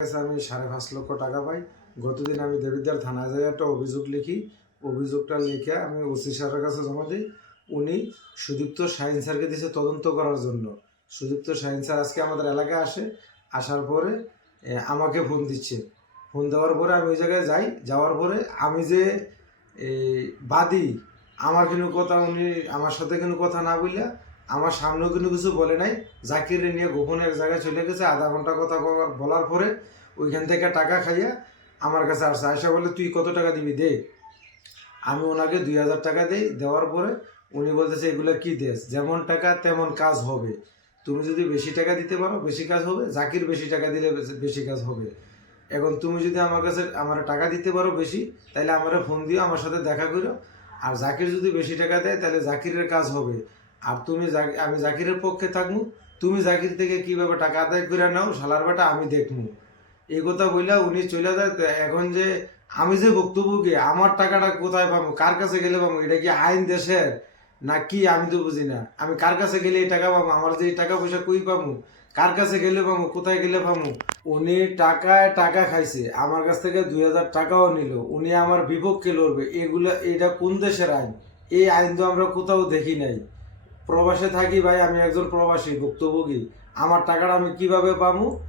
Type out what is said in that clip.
আমি সাড়ে পাঁচ লক্ষ টাকা পাই। গতদিন আমি দেবিদ্বার থানায় যাই একটা অভিযোগ লিখি। অভিযোগটা লিখে আমি ওসি স্যারের কাছে জমা দিই। উনি সুদীপ্ত শাহিন স্যারকে দিয়েছে তদন্ত করার জন্য। সুদীপ্ত শাহিন স্যার আজকে আমাদের এলাকায় আসে। আসার পরে আমাকে ফোন দিচ্ছে। ফোন দেওয়ার পরে আমি ওই জায়গায় যাই। যাওয়ার পরে আমি যে বাদী, আমার কোনো কথা উনি, আমার সাথে কোনো কথা না বললে আমার সামনেও কোনো কিছু বলে নাই। জাকির নিয়ে গোপনে এক জায়গায় চলে গেছে, আধা ঘণ্টা কথা বলার- পরে ওইখান থেকে টাকা খাইয়া আমার কাছে আসছে। আয়সা বলে তুই কত টাকা দিবি? দে। আমি ওনাকে দুই হাজার টাকা দিই। দেওয়ার পরে উনি বলতেছে, এগুলো কি দেশ? যেমন টাকা, তেমন কাজ হবে। তুমি যদি বেশি টাকা দিতে পারো, বেশি কাজ হবে। জাকির বেশি টাকা দিলে বেশি কাজ হবে। এখন তুমি যদি আমার কাছে আমার টাকা দিতে পারো বেশি তাহলে আমার ফোন দিও, আমার সাথে দেখা করো আর জাকির যদি বেশি টাকা দেয় তাহলে জাকিরের কাজ হবে। আর তুমি আমি জাকিরের পক্ষে থাকব, তুমি জাকির থেকে কীভাবে টাকা আদায় করে নাও, শালার বাটা আমি দেখব। এই কথা বললে উনি চলে যায়, তো এখন যে আমি যে বক্তব্য কি, আমার টাকাটা কোথায় পাবো, কার কাছে গেলে পাবো, এটা কি আইন দেশের? না কি, আমি তো বুঝি না। আমি কার কাছে গেলে এই টাকা পাবো, আমার যে টাকা পয়সা কই পাবো, কার কাছে গেলে পাবো, কোথায় গেলে পাবো? উনি টাকায় টাকা খাইছে, আমার কাছ থেকে দুই হাজার টাকাও নিল, উনি আমার বিপক্ষে লড়বে, এগুলো এটা কোন দেশের আইন? এই আইন তো আমরা কোথাও দেখি নাই। প্রবাসে থাকি ভাই আমি একজন প্রবাসী ভুক্তভোগী। আমার টাকাটা আমি কীভাবে পাবো?